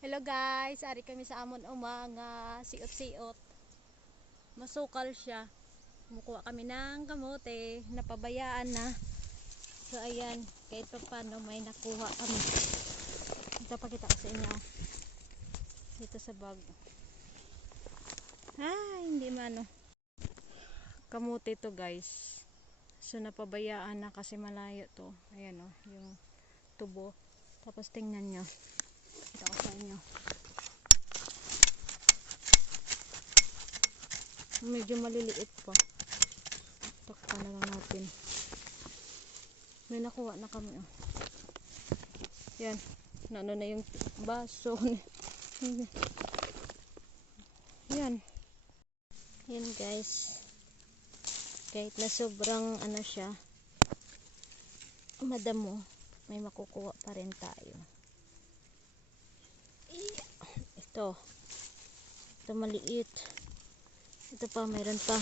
Hello guys, ari kami sa amon mga siot-siot. Masukal siya. Kumukuha kami ng kamote, napabayaan na. So ayan, kahit pa paano may nakuha kami. Ito pakita ko sa inyo. Dito sa bag. Hindi mano. Kamote to guys. So napabayaan na kasi malayo to. Ayan oh, yung tubo. Tapos tingnan nyo. Ito ko sa inyo. Medyo maliliit pa. Takpan na lang natin. May nakuha na kami. Oh. Yan. Naano na yung baso. Yan. Yan guys. Kahit na sobrang ano siya, madamo, may makukuha pa rin tayo. Ito maliit. Ito pa, mayroon pa.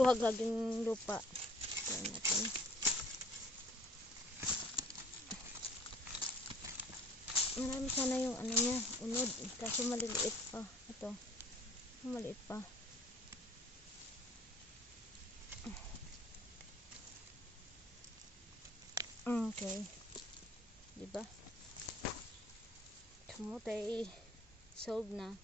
Buhag-haging lupa. Ito natin. Marami sana yung ano niya, unod. Kaso maliliit pa. Ito, maliit pa. Okay. Diba? Kamote. Solve na.